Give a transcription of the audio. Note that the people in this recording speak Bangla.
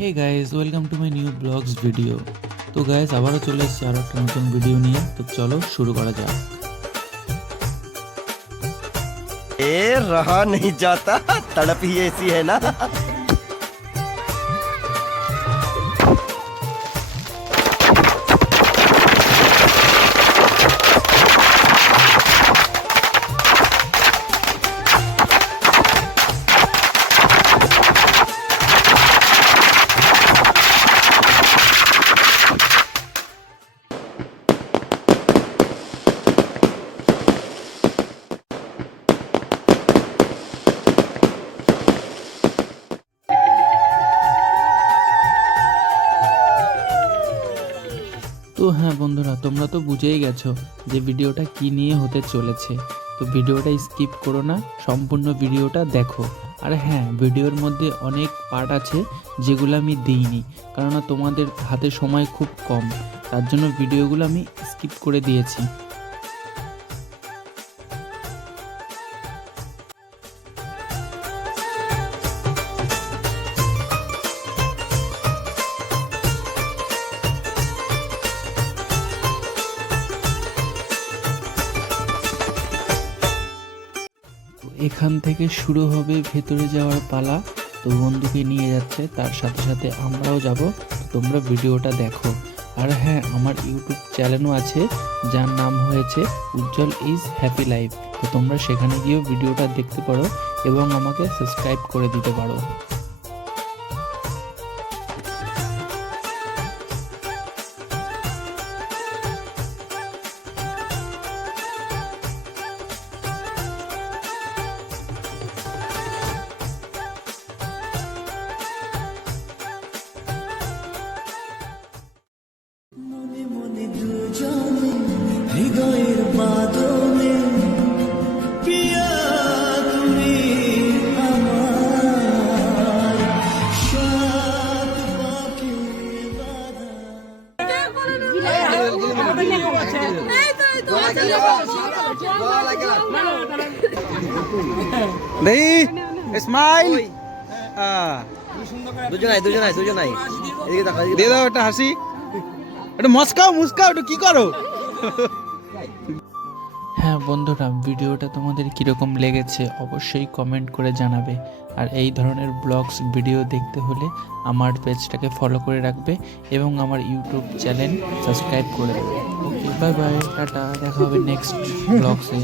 Hey guys, welcome to my new vlogs video. তো গাইজ আবারও চলে এসেছি আরও একটা নতুন ভিডিও নিয়ে। তো চলো শুরু করা যাক। ए रहा नहीं जाता, तड़प ही ऐसी है ना। তো হ্যাঁ বন্ধুরা, তোমরা তো বুঝেই গেছো যে ভিডিওটা কি নিয়ে হতে চলেছে। তো ভিডিওটা স্কিপ করো না, সম্পূর্ণ ভিডিওটা দেখো। আর হ্যাঁ, ভিডিওর মধ্যে অনেক পার্ট আছে যেগুলো আমি দিইনি, কেননা তোমাদের হাতে সময় খুব কম, তার জন্য ভিডিওগুলো আমি স্কিপ করে দিয়েছি। এখান থেকে শুরু হবে ভেতরে যাওয়ার পালা। তো বন্ধুকে নিয়ে যাচ্ছে, তার সাথে সাথে আমরাও যাব। তো তোমরা ভিডিওটা দেখো। আর হ্যাঁ, আমার ইউটিউব চ্যানেলও আছে, যার নাম হয়েছে উজ্জ্বল ইজ হ্যাপি লাইফ। তো তোমরা সেখানে গিয়েও ভিডিওটা দেখতে পারো এবং আমাকে সাবস্ক্রাইব করে দিতে পারো। হৃদয়ের বাদনে প্রিয়া তুমি আমার সাত পাখি স্মাইল। দুজনাই দুজনাই দুজনাই এদিকে তাকাও, এদিকে দিয়ে দাও একটা হাসি, একটু মস্কাও মুস্কাও, একটু কি করো? হ্যাঁ বন্ধুরা, ভিডিওটা তোমাদের কীরকম লেগেছে অবশ্যই কমেন্ট করে জানাবে। আর এই ধরনের ব্লগস ভিডিও দেখতে হলে আমার পেজটাকে ফলো করে রাখবে এবং আমার ইউটিউব চ্যানেল সাবস্ক্রাইব করে দেবে। ওকে, বাই বাই, টাটা, দেখা হবে নেক্সট ব্লগসে।